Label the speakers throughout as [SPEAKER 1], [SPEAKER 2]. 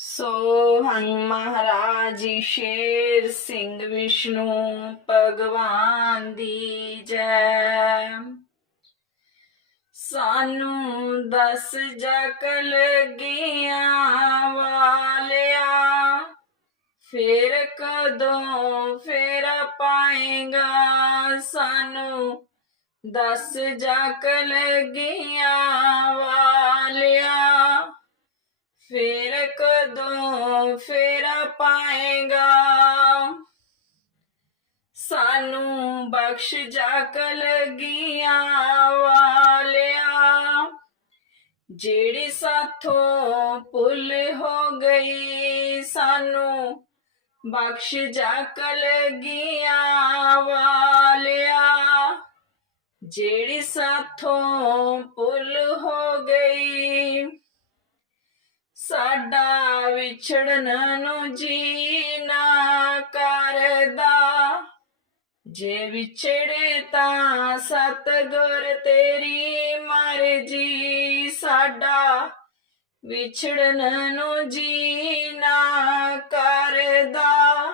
[SPEAKER 1] ਸੋ ਹੰ ਮਹਾਰਾਜ ਸ਼ੇਰ ਸਿੰਘ ਵਿਸ਼ਨੂੰ, ਭਗਵਾਨ ਦੀ ਜੈ। ਸਾਨੂੰ ਦਸ ਜਕ ਲੱਗੀਆਂ ਵਾਲਿਆ, ਫੇਰ ਕਦੋਂ ਫੇਰ ਪਾਏਗਾ? ਸਾਨੂੰ ਦਸ ਜਕ ਲੱਗੀਆਂ ਵਾਲਿਆ, ਫੇਰ ਫੇਰਾ ਪਾਏਗਾ। ਸਾਨੂੰ ਬਖਸ਼ ਜਾਕ ਲੱਗੀਆਂ ਵਾਲਿਆ। ਜਿਹੜੀ ਸਾਥੋਂ ਭੁੱਲ ਹੋ ਗਈ, ਸਾਨੂੰ ਬਖਸ਼ ਜਾਕ ਲੱਗੀਆਂ ਵਾਲਿਆ। ਜਿਹੜੀ ਸਾਥੋਂ ਭੁੱਲ ਹੋ ਗਈ, ਸਾਡਾ ਵਿਛੜਨ ਨੂੰ ਜੀ ਨਾ ਕਰਦਾ। ਜੇ ਵਿਛੜੇ ਤਾਂ ਸਤਗੁਰ ਤੇਰੀ ਮਰਜ਼ੀ ਸਾਡਾ। ਵਿਛੜਨ ਨੂੰ ਜੀ ਨਾ ਕਰਦਾ।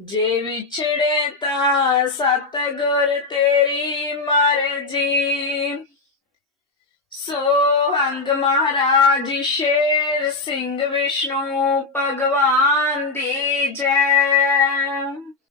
[SPEAKER 1] ਜੇ ਵਿਛੜੇ ਤਾਂ ਸਤਗੁਰ ਤੇਰੀ ਮਰਜ਼ੀ। ਸੋ ਹੰਗ ਮਹਾਰਾਜ, ਸ਼ੇਰ ਸਿੰਘ ਵਿਸ਼ਨੂੰ ਭਗਵਾਨ ਦੀ ਜੈ।